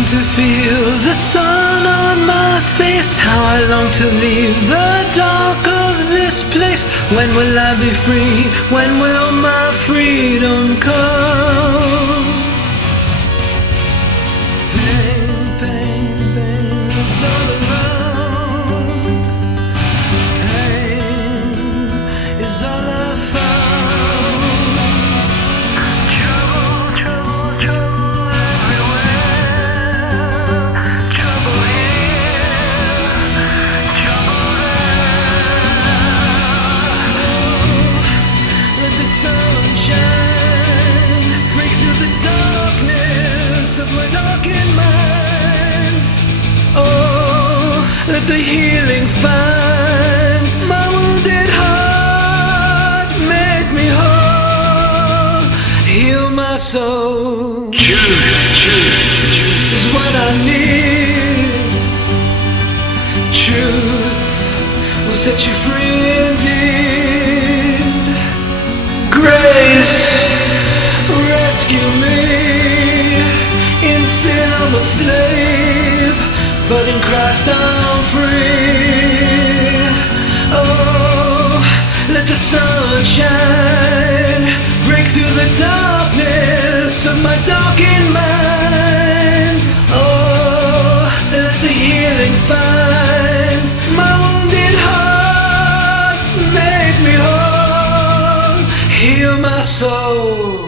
long to feel the sun on my face. How I long to leave the dark of this place. When will I be free? When will my freedom come? Pain, pain, pain is all around. Pain is all I found. Trouble, trouble, trouble everywhere. Trouble here, trouble there. Let the sun shine, break through the darkness of my darkened mind. Oh, let the healing find my wounded heart, make me whole, heal my soul. Truth, truth, truth Is what I need. Truth will set you free indeed. Grace, rescue me. In sin I'm a slave, but in Christ I'm free. Oh, let the sun shine, break through the darkness of my darkened mind. Oh, let the healing find my wounded heart, make me whole, heal my soul.